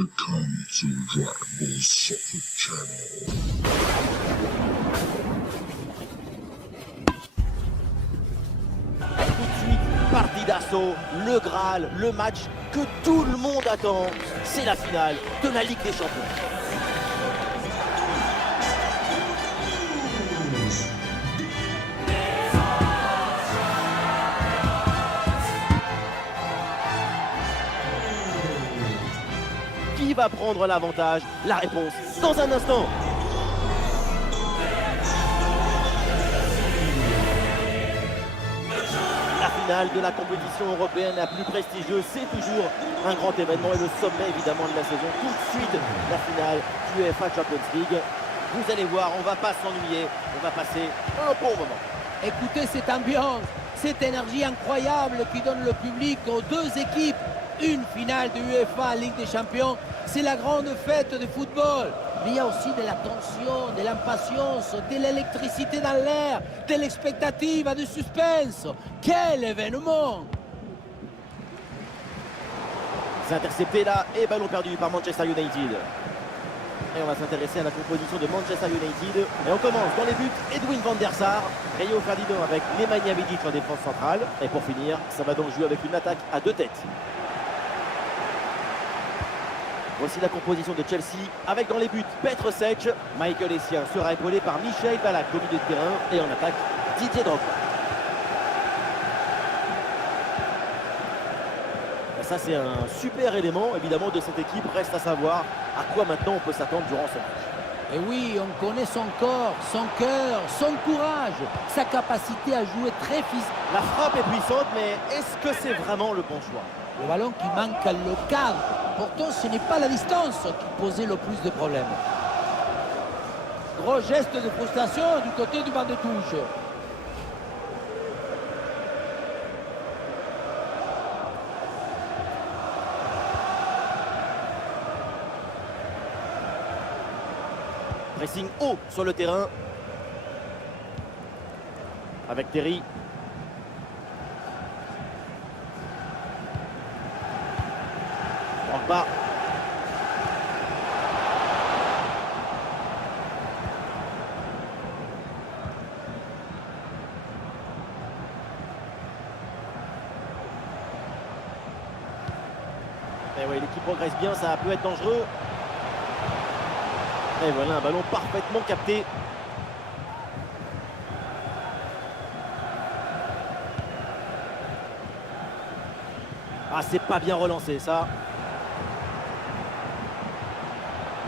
Welcome to Dragon Ball Soccer Channel. Tout de suite, partie d'assaut, le Graal, le match que tout le monde attend. C'est la finale de la Ligue des Champions. Qui va prendre l'avantage? La réponse dans un instant. La finale de la compétition européenne la plus prestigieuse, c'est toujours un grand événement et le sommet évidemment de la saison. Tout de suite, la finale du UEFA Champions League. Vous allez voir, on va pas s'ennuyer, on va passer un bon moment. Écoutez cette ambiance, cette énergie incroyable qui donne le public aux deux équipes. Une finale de UEFA Ligue des Champions, c'est la grande fête de football. Mais il y a aussi de la tension, de l'impatience, de l'électricité dans l'air, de l'expectative, du suspense. Quel événement! C'est intercepté là et ballon perdu par Manchester United. Et on va s'intéresser à la composition de Manchester United. Et on commence dans les buts, Edwin van der Sar, Rio Ferdinand avec Nemanja Vidic en défense centrale. Et pour finir, ça va donc jouer avec une attaque à deux têtes. Voici la composition de Chelsea avec dans les buts Petr Cech, Michael Essien sera épaulé par Michael Ballack au milieu de terrain et en attaque Didier Drogba. Ça c'est un super élément évidemment de cette équipe, reste à savoir à quoi maintenant on peut s'attendre durant ce match. Et oui, on connaît son corps, son cœur, son courage, sa capacité à jouer très physique. La frappe est puissante, mais est-ce que c'est vraiment le bon choix? Le ballon qui manque le cadre. Pourtant, ce n'est pas la distance qui posait le plus de problèmes. Gros geste de frustration du côté du banc de touche. Pressing haut sur le terrain. Avec Terry. Drogba. Et oui, l'équipe progresse bien, ça peut être dangereux. Et voilà un ballon parfaitement capté. Ah, c'est pas bien relancé ça.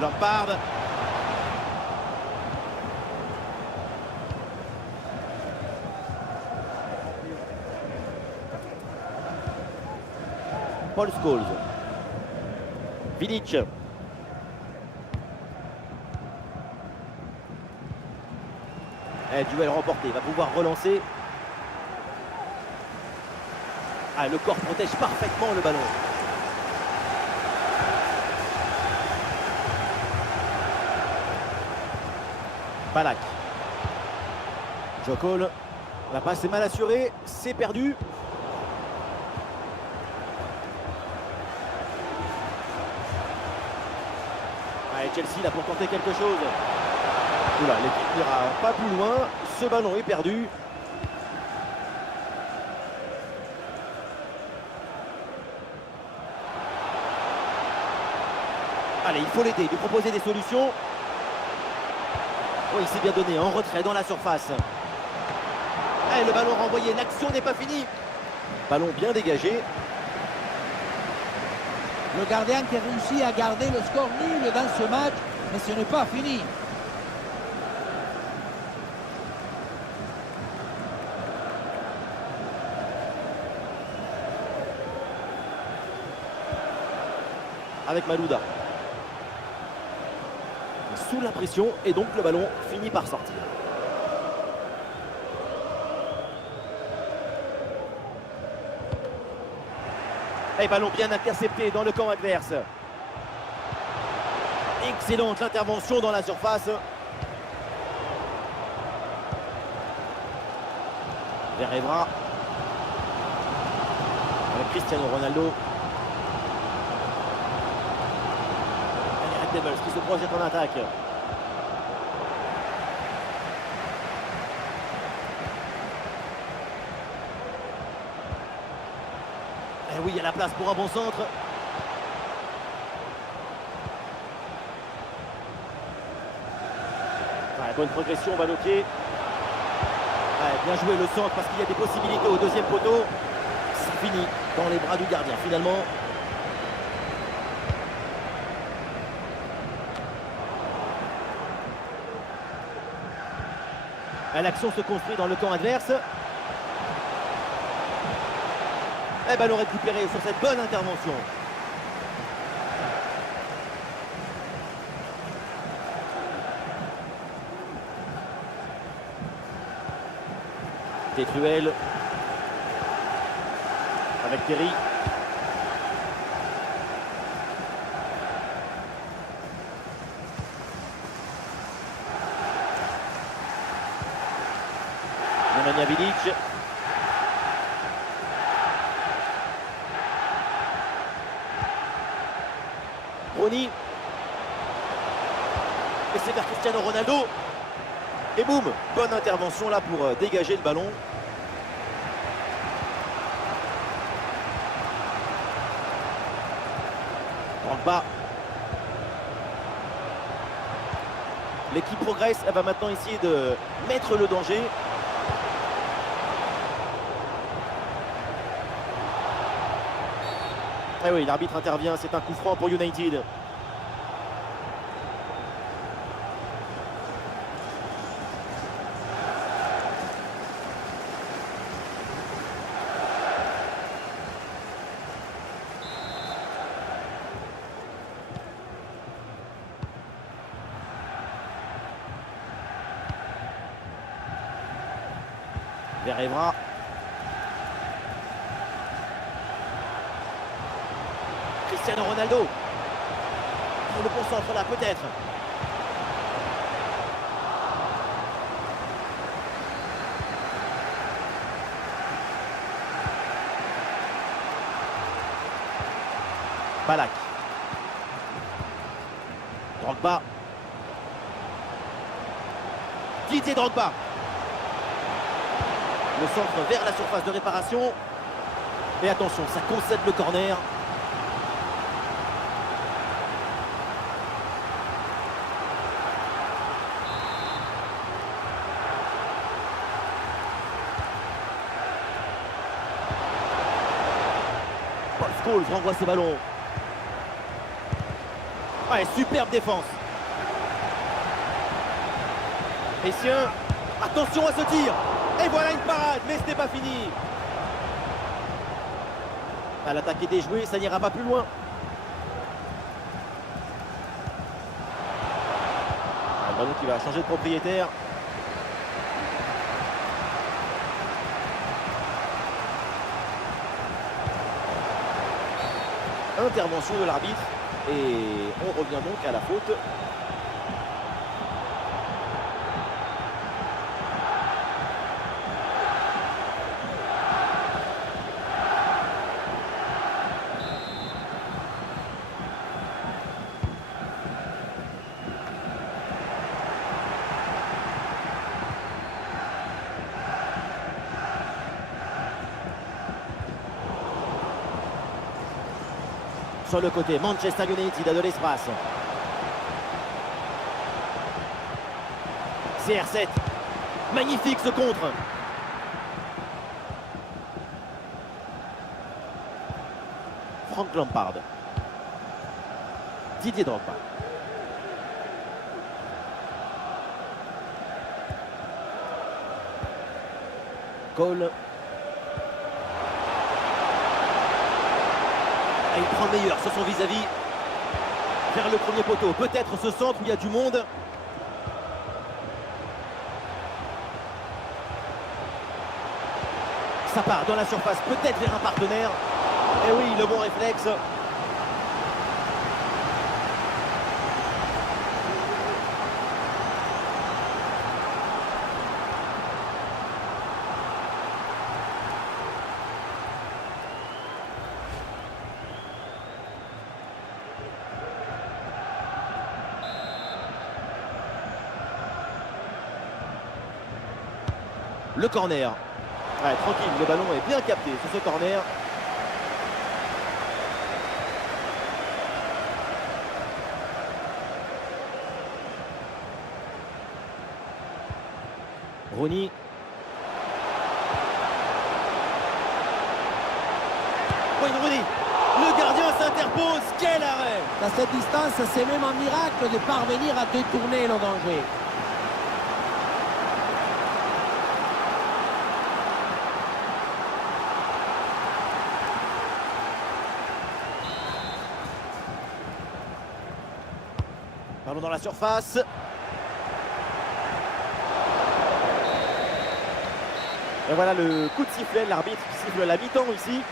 Lampard. Paul Scholes. Vidic. Duel remporté, il va pouvoir relancer. Ah, le corps protège parfaitement le ballon. Ballack. Jokol. La passe est mal assurée, c'est perdu. Allez, Chelsea là pour tenter quelque chose. Oula, l'équipe n'ira pas plus loin. Ce ballon est perdu. Allez, il faut l'aider, lui proposer des solutions. Oh, il s'est bien donné en retrait dans la surface. Et le ballon renvoyé, l'action n'est pas finie. Ballon bien dégagé. Le gardien qui a réussi à garder le score nul dans ce match, mais ce n'est pas fini. Avec Malouda. Sous la pression et donc le ballon finit par sortir. Et ballon bien intercepté dans le camp adverse. Excellente intervention dans la surface. Vers Evra. Avec Cristiano Ronaldo. Red Devils qui se projette en attaque. Et oui, il y a la place pour un bon centre. Ouais, bonne progression, on va loquer. Ouais, bien joué le centre parce qu'il y a des possibilités au deuxième poteau. C'est fini dans les bras du gardien finalement. L'action se construit dans le camp adverse. Et ballon récupéré sur cette bonne intervention. Tétruel avec Terry. Nemanja Vidic. Rony. Et c'est vers Cristiano Ronaldo. Et boum, bonne intervention là pour dégager le ballon. Drogba. L'équipe progresse, elle va maintenant essayer de mettre le danger. Et oui, l'arbitre intervient, c'est un coup franc pour United. Vers Evra. Cristiano Ronaldo. Le bon centre là, peut-être. Balak. Drogba. Didier Drogba. Le centre vers la surface de réparation. Et attention, ça concède le corner. Paul Scholes renvoie ce ballon. Ouais, superbe défense. Essien, attention à ce tir. Et voilà une parade, mais ce n'est pas fini. L'attaque est déjouée, ça n'ira pas plus loin. Le ballon qui va changer de propriétaire. Intervention de l'arbitre. Et on revient donc à la faute. Sur le côté, Manchester United a de l'espace. CR7. Magnifique ce contre. Frank Lampard. Didier Drogba. Cole. Et il prend le meilleur sur son vis-à-vis. Vers le premier poteau. Peut-être ce centre où il y a du monde. Ça part dans la surface, peut-être vers un partenaire. Et oui, le bon réflexe. Le corner. Ouais, tranquille, le ballon est bien capté sur ce corner. Rooney. Wayne Rooney. Le gardien s'interpose. Quel arrêt! À cette distance, c'est même un miracle de parvenir à détourner le danger. Ballon dans la surface. Et voilà le coup de sifflet, l'arbitre siffle la mi-temps ici.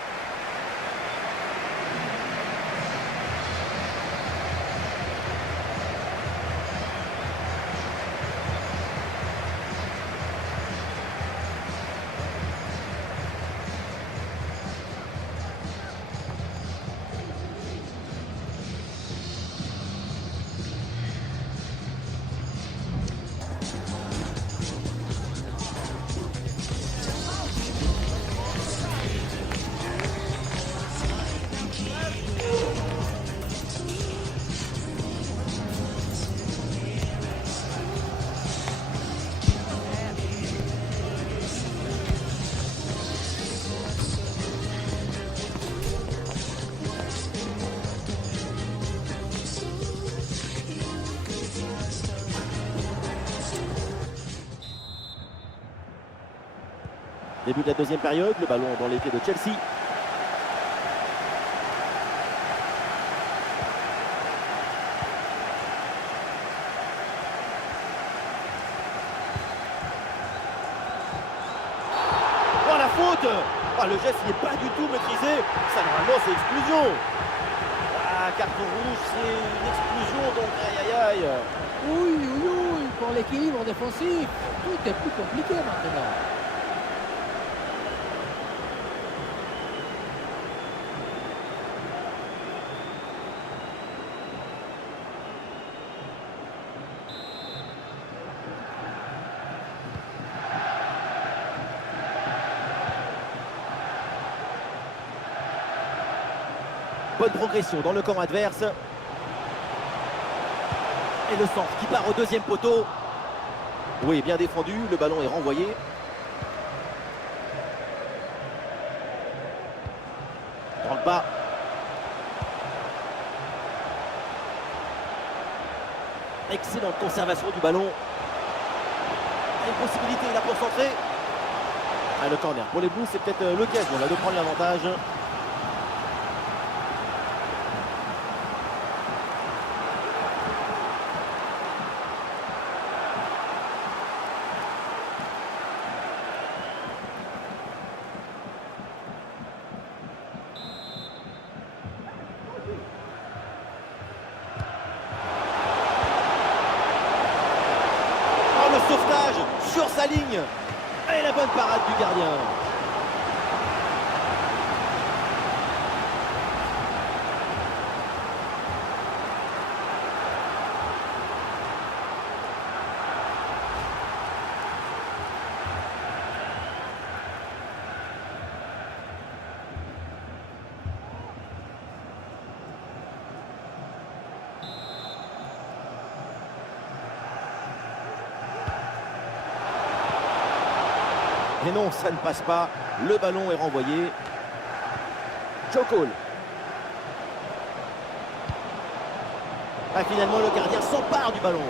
Début de la deuxième période, le ballon dans les pieds de Chelsea. Oh la faute! Ah, le geste n'est pas du tout maîtrisé. Ça normalement c'est exclusion. Ah, carton rouge, c'est une exclusion donc aïe aïe aïe. Oui, oui, oui, pour l'équilibre défensif, tout est plus compliqué maintenant. Bonne progression dans le camp adverse. Et le centre qui part au deuxième poteau. Oui, bien défendu, le ballon est renvoyé. Drogba. Excellente conservation du ballon. Une possibilité là pour centrer. Ah, le corner. Pour les Blues, c'est peut-être l'occasion là de prendre l'avantage. Sauvetage sur sa ligne. Et la bonne parade du gardien. Et non, ça ne passe pas. Le ballon est renvoyé. Joe Cole. Ah, finalement, le gardien s'empare du ballon.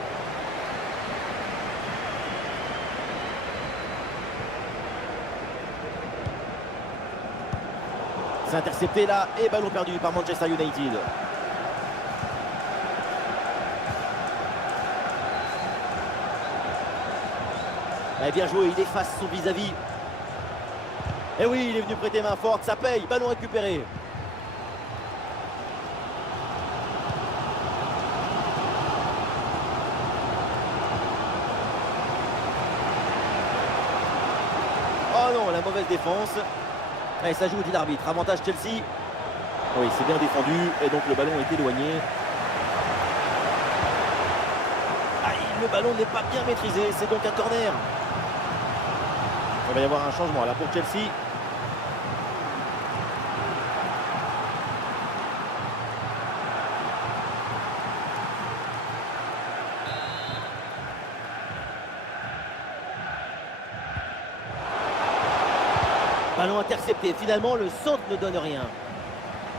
C'est intercepté là et ballon perdu par Manchester United. Eh bien joué, il efface son vis-à-vis. Et oui, il est venu prêter main forte, ça paye, ballon récupéré. Oh non, la mauvaise défense. Et ça joue, dit l'arbitre, avantage Chelsea. Oui, c'est bien défendu et donc le ballon est éloigné. Aïe, le ballon n'est pas bien maîtrisé, c'est donc un corner. Il va y avoir un changement là pour Chelsea. Ballon intercepté. Finalement, le centre ne donne rien.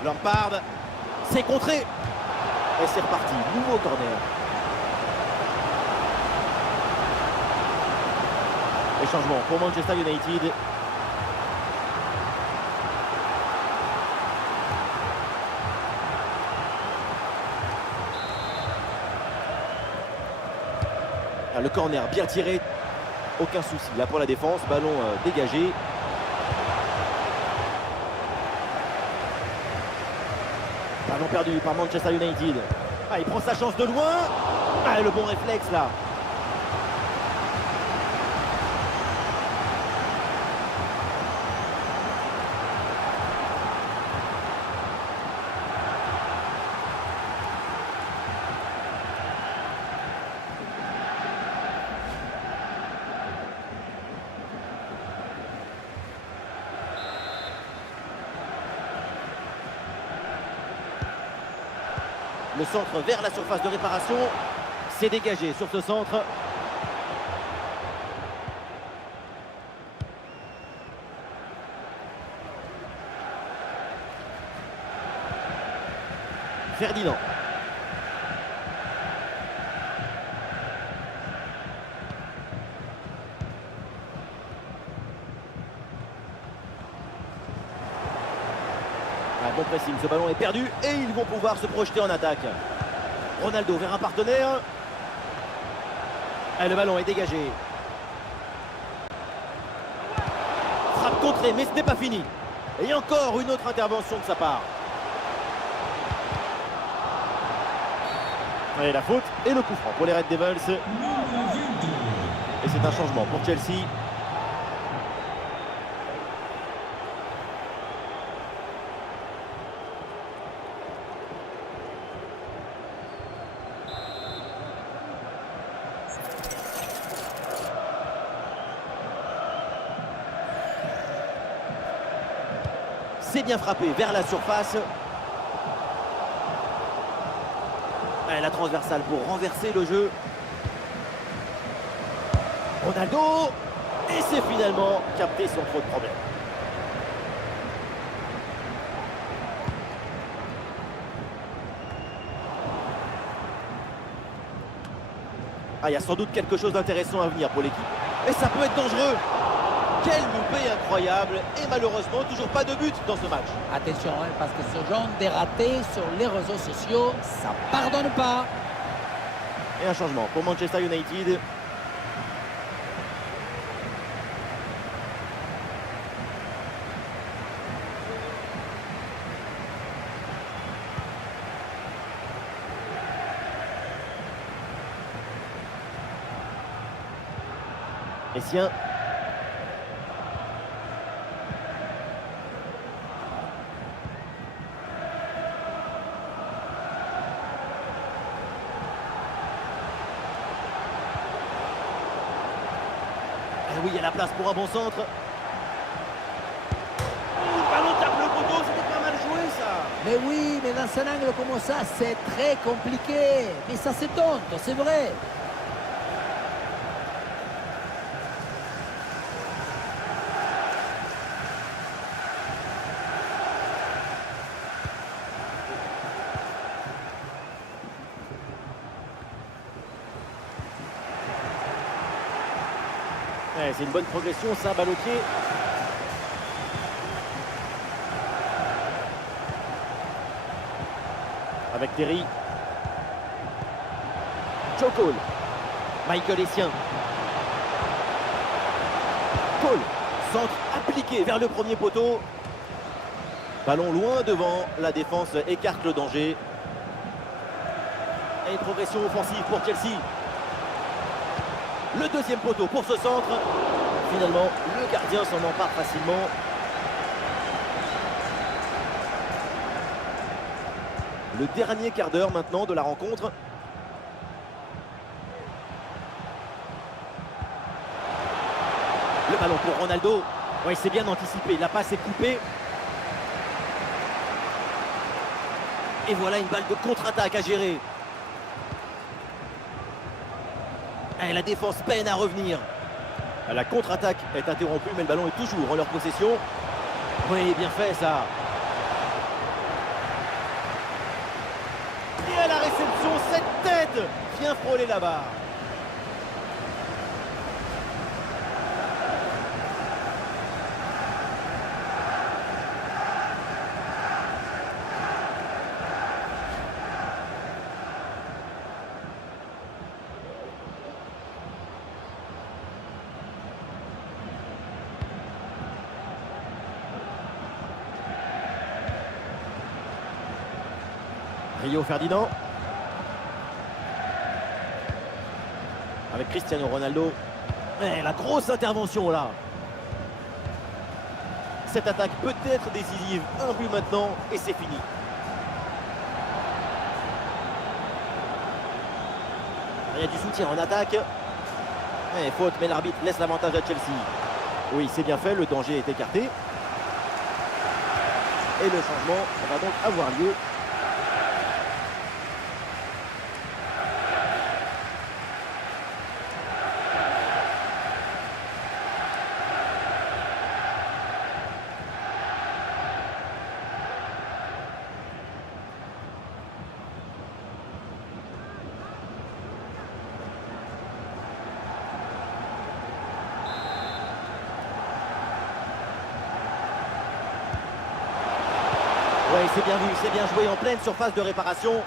Lampard, c'est contré. Et c'est reparti. Nouveau corner. Les changements pour Manchester United. Ah, le corner bien tiré. Aucun souci là pour la défense. Ballon dégagé. Ballon perdu par Manchester United. Ah, il prend sa chance de loin. Ah, le bon réflexe là. Le centre vers la surface de réparation. C'est dégagé sur ce centre. Ferdinand. Un bon pressing, ce ballon est perdu et ils vont pouvoir se projeter en attaque. Ronaldo vers un partenaire. Et le ballon est dégagé. Frappe contrée, mais ce n'est pas fini. Et encore une autre intervention de sa part. Et la faute et le coup franc pour les Red Devils. Et c'est un changement pour Chelsea. C'est bien frappé vers la surface. Et la transversale pour renverser le jeu. Ronaldo. Et c'est finalement capté sans trop de problème. Ah, il y a sans doute quelque chose d'intéressant à venir pour l'équipe. Et ça peut être dangereux. Quel loupé incroyable. Et malheureusement, toujours pas de but dans ce match. Attention, hein, parce que ce genre de raté sur les réseaux sociaux, ça pardonne pas. Et un changement pour Manchester United. Essien. Oui, il y a la place pour un bon centre. Le ballon tape le poteau, c'était pas mal joué ça. Mais oui, mais dans un angle comme ça, c'est très compliqué. Mais ça c'est tonto, c'est vrai. Ouais, c'est une bonne progression, ça, balle au pied. Avec Terry. Joe Cole. Michael Essien. Cole. Centre appliqué vers le premier poteau. Ballon loin devant. La défense écarte le danger. Et une progression offensive pour Chelsea. Le deuxième poteau pour ce centre. Finalement, le gardien s'en empare facilement. Le dernier quart d'heure maintenant de la rencontre. Le ballon pour Ronaldo. Ouais, c'est bien anticipé. La passe est coupée. Et voilà une balle de contre-attaque à gérer. Et la défense peine à revenir. La contre-attaque est interrompue, mais le ballon est toujours en leur possession. Oui, bien fait ça. Et à la réception, cette tête vient frôler la barre. Rio Ferdinand. Avec Cristiano Ronaldo. Et la grosse intervention là. Cette attaque peut être décisive. Un but maintenant et c'est fini. Il y a du soutien en attaque. Et faute, mais l'arbitre laisse l'avantage à Chelsea. Oui, c'est bien fait, le danger est écarté. Et le changement va donc avoir lieu. Oui, c'est bien vu, c'est bien joué en pleine surface de réparation.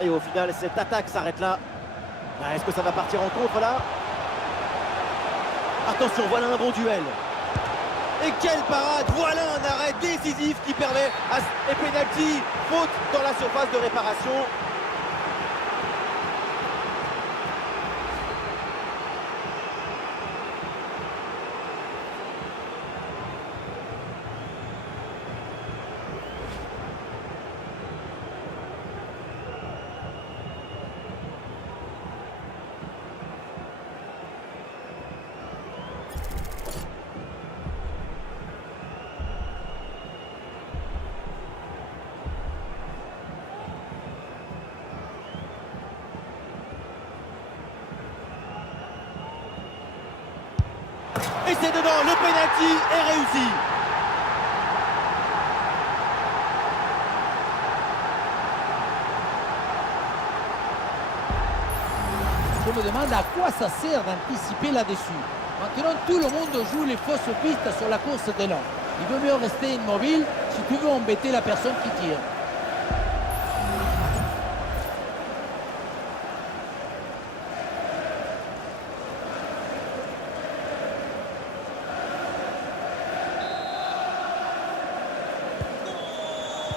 Et au final, cette attaque s'arrête là. Est-ce que ça va partir en contre là? Attention, voilà un bon duel. Et quelle parade! Voilà un arrêt décisif qui permet à... Et penalty, faute dans la surface de réparation. Et c'est dedans, le penalty est réussi. Je me demande à quoi ça sert d'anticiper là-dessus. Maintenant, tout le monde joue les fausses pistes sur la course de long. Il vaut mieux rester immobile si tu veux embêter la personne qui tire.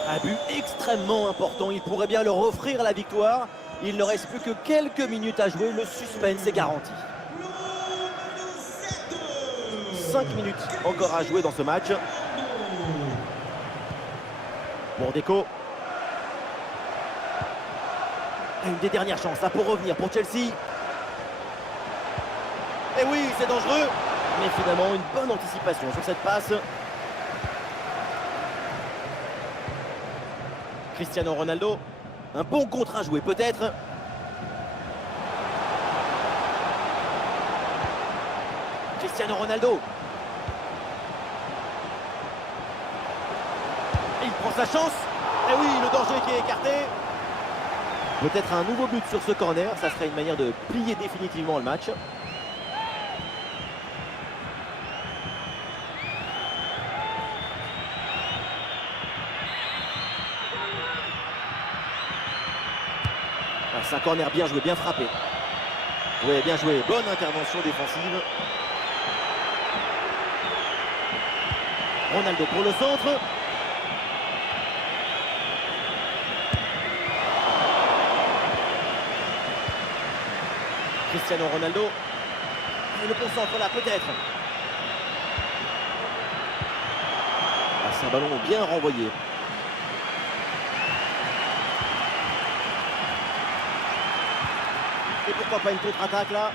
Un but extrêmement important, il pourrait bien leur offrir la victoire. Il ne reste plus que quelques minutes à jouer, le suspense est garanti. 5 minutes encore à jouer dans ce match. Bourdéco. Une des dernières chances là, pour revenir pour Chelsea. Et oui, c'est dangereux. Mais finalement, une bonne anticipation sur cette passe. Cristiano Ronaldo, un bon contre à jouer peut-être. Cristiano Ronaldo. Et il prend sa chance. Et oui, le danger qui est écarté. Peut-être un nouveau but sur ce corner, ça serait une manière de plier définitivement le match. C'est un corner bien joué, bien frappé. Oui, bien joué. Bonne intervention défensive. Ronaldo pour le centre. Cristiano Ronaldo. Et le bon centre là, peut-être. Ah, c'est un ballon bien renvoyé. Et pourquoi pas une contre-attaque là?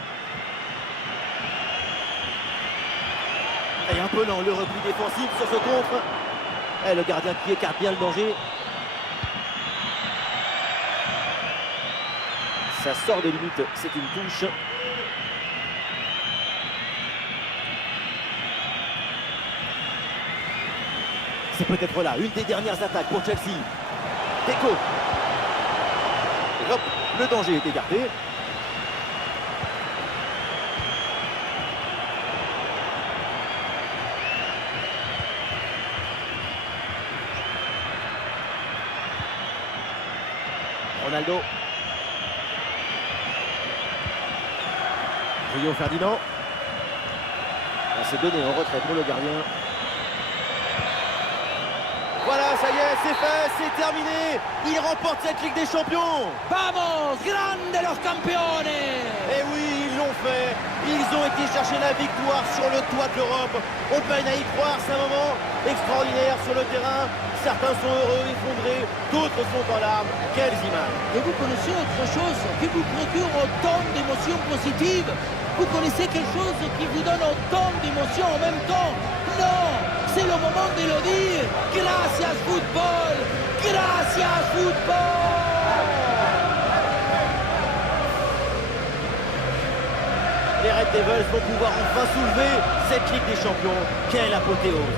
Et un peu lent, le repli défensif sur ce contre. Et le gardien qui écarte bien le danger. Ça sort des limites, c'est une touche. C'est peut-être là, une des dernières attaques pour Chelsea. Deco. Et hop, le danger est écarté. Ronaldo. Rio Ferdinand. C'est donné en retrait pour le gardien. Voilà, ça y est, c'est fait, c'est terminé. Il remporte cette Ligue des Champions. Vamos, grande los campeones. Et oui, ils l'ont fait. Ils ont été chercher la victoire sur le toit de l'Europe. On peine à y croire, c'est un moment extraordinaire sur le terrain. Certains sont heureux, effondrés, d'autres sont en larmes. Quelles images! Et vous connaissez autre chose qui vous procure autant d'émotions positives? Vous connaissez quelque chose qui vous donne autant d'émotions en même temps? Non! C'est le moment de le dire! Gracias football! Gracias football! Les Red Devils vont pouvoir enfin soulever cette Ligue des Champions. Quelle apothéose!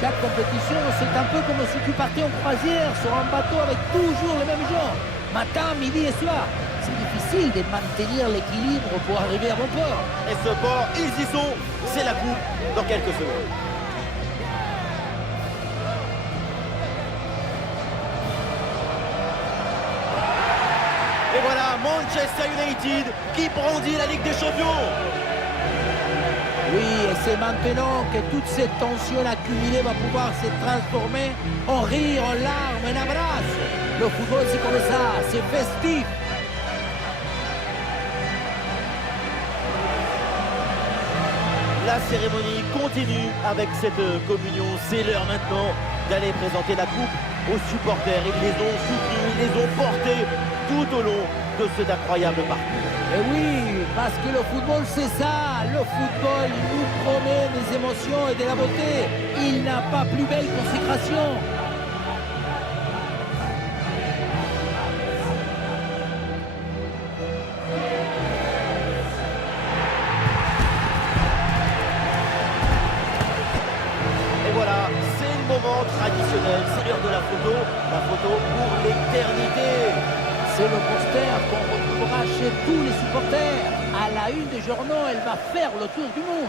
Chaque compétition, c'est un peu comme si tu partais en croisière sur un bateau avec toujours les mêmes gens. Matin, midi et soir. C'est difficile de maintenir l'équilibre pour arriver à bon port. Et ce port, ils y sont. C'est la coupe dans quelques secondes. Et voilà, Manchester United qui brandit la Ligue des Champions. Oui, et c'est maintenant que toute cette tension accumulée va pouvoir se transformer en rire, en larmes, en abraces. Le football, c'est comme ça, c'est festif. La cérémonie continue avec cette communion. C'est l'heure maintenant d'aller présenter la coupe aux supporters. Ils les ont soutenus, ils les ont portés tout au long de cet incroyable parcours. Et oui, parce que le football, c'est ça. Le football, il nous promet des émotions et de la beauté. Il n'a pas plus belle consécration. Et voilà, c'est le moment traditionnel. C'est l'heure de la photo pour l'éternité. C'est le poster qu'on retrouvera chez tous les supporters. À la une des journaux, elle va faire le tour du monde.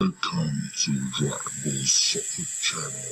Welcome to Dragon Ball Soccer Channel.